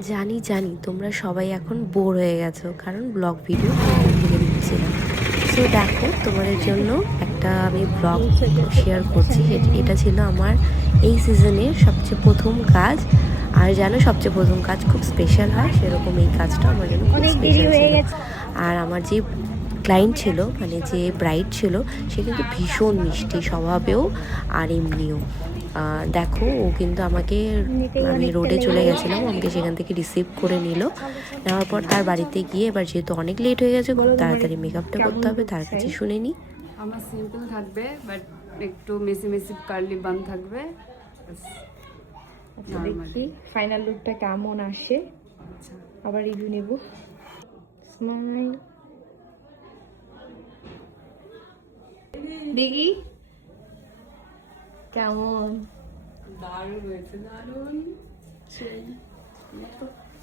জানি জানি তোমরা সবাই এখন বোর হয়ে গেছো কারণ ব্লগ ভিডিও থেকে দিচ্ছিলাম। সো দেখো তোমাদের জন্য একটা আমি ব্লগ শেয়ার করছি এটা ছিল আমার এই সিজনের সবচেয়ে প্রথম কাজ। আর জানো সবচেয়ে প্রথম কাজ খুব স্পেশাল হয় সেরকম এই কাজটা আমার জন্য খুব স্পেশাল ছিল। আর আমার যে ক্লায়েন্ট ছিল মানে যে ব্রাইড ছিল সে কিন্তু ভীষণ মিষ্টি স্বভাবেও আর এমনিও। দেখো ও কিন্তু আমাকে আমি রোডে চলে গেছিলাম আমাকে সেখান থেকে রিসিভ করে নিল। নেওয়ার পর তার বাড়িতে গিয়ে এবার যেহেতু অনেক লেট হয়ে গেছে খুব তাড়াতাড়ি মেকআপটা করতে হবে তার কাছে শুনে নিই আমার সিম্পল থাকবে বাট একটু মেসি মেসি কার্লি বান থাকবে। আচ্ছা দেখি ফাইনাল লুকটা কেমন আসে। আচ্ছা। আবার রিভিউ নেব। স্মাইল দেখি কেমন? দারুণ হয়েছে দারুণ। সেই।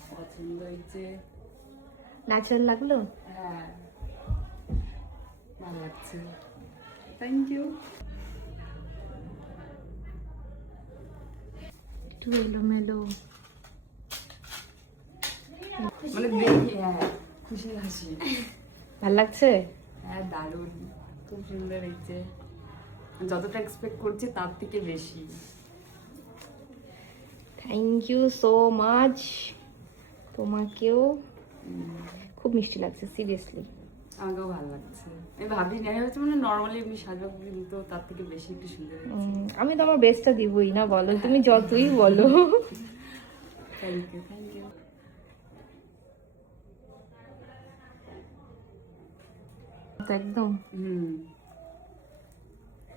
পছন্দ হয়েছে। ন্যাচারাল লাগল? হ্যাঁ। ভালো লাগছে। থ্যাংক ইউ একটু এলোমেলো। মানে দেখি হ্যাঁ খুশি হাসি। ভালো লাগছে? হ্যাঁ দারুণ। খুব সুন্দর হয়েছে। যতটা এক্সপেক্ট করছি তার থেকে বেশি। থ্যাংক ইউ সো মাচ তোমাকেও খুব মিষ্টি লাগছে সিরিয়াসলি আমাকেও ভালো লাগছে। আমি ভাবি আমি হচ্ছে মানে নর্মালি এমনি সাজবো কিন্তু তার থেকে বেশি একটু সুন্দর আমি তো আমার বেস্টটা দিবই না বলো? তুমি যতই বলো। থ্যাংক ইউ থ্যাংক ইউ একদম। হুম।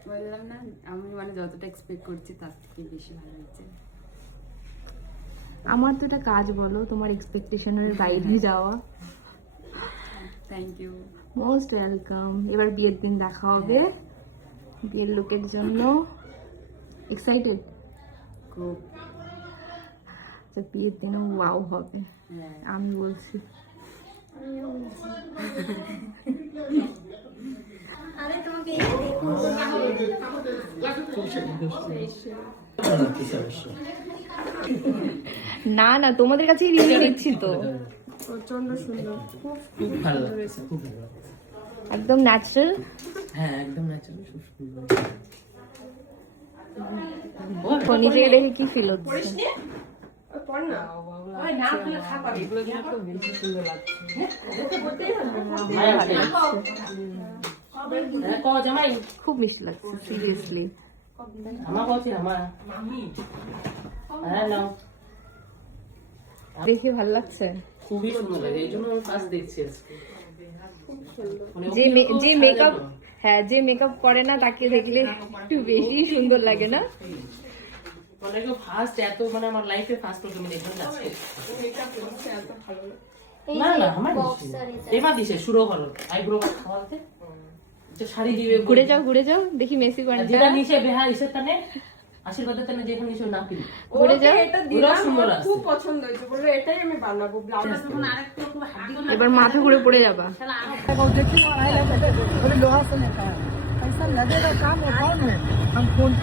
বললাম না আমি মানে যতটা এক্সপেক্ট করছি তার থেকে বেশি ভালো হয়েছে। আমার তো এটা কাজ বলো তোমার এক্সপেকটেশনের বাইরে যাওয়া। থ্যাংক ইউ মোস্ট ওয়েলকাম এবার বিয়ের দিন দেখা হবে। বিয়ের লোকের জন্য এক্সাইটেড খুব। বিয়ের দিনও ওয়াও হবে। হ্যাঁ। আমি বলছি। না না তোমাদের কাছেই রিভিউ দিচ্ছি তো। খুব ভালো লাগছে খুব ভালো লাগছে। একদম ন্যাচারাল হ্যাঁ একদম ন্যাচারাল খুব সুন্দর। দেখে কি ফিল হচ্ছে? এগুলো হ্যাঁ খুব মিষ্টি লাগছে সিরিয়াসলি হ্যাঁ দেখে ভালো লাগছে? খুবই সুন্দর লাগে এই জন্য আমি ফার্স্ট দেখছি আজকে। মানে যে মেকআপ হ্যাঁ যে মেকআপ করে না তাকে দেখলে একটু বেশি সুন্দর লাগে না? মানে ফার্স্ট এত মানে আমার লাইফে ফার্স্ট প্রথম দেখলাম আজকে। না না আমার। এবার দিছে শুরু করো আইব্রো খাওয়াতে? শাড়ি দিবে ঘুরে যাও ঘুরে যাও দেখি মেসি আর পয়েন্টটা যেটা নিচে বেহা ইসের টানে আশীর্বাদের টানে যেখানে নিচে না কিনি ঘুরে যাও ওরা সুন্দর আছে পছন্দ হয়েছে বললো এটাই আমি বানাবো ব্লাউজ এবার মাথা ঘুরে পড়ে যাবা लोहा से नहीं था ऐसा लगेगा काम होता है हम फोन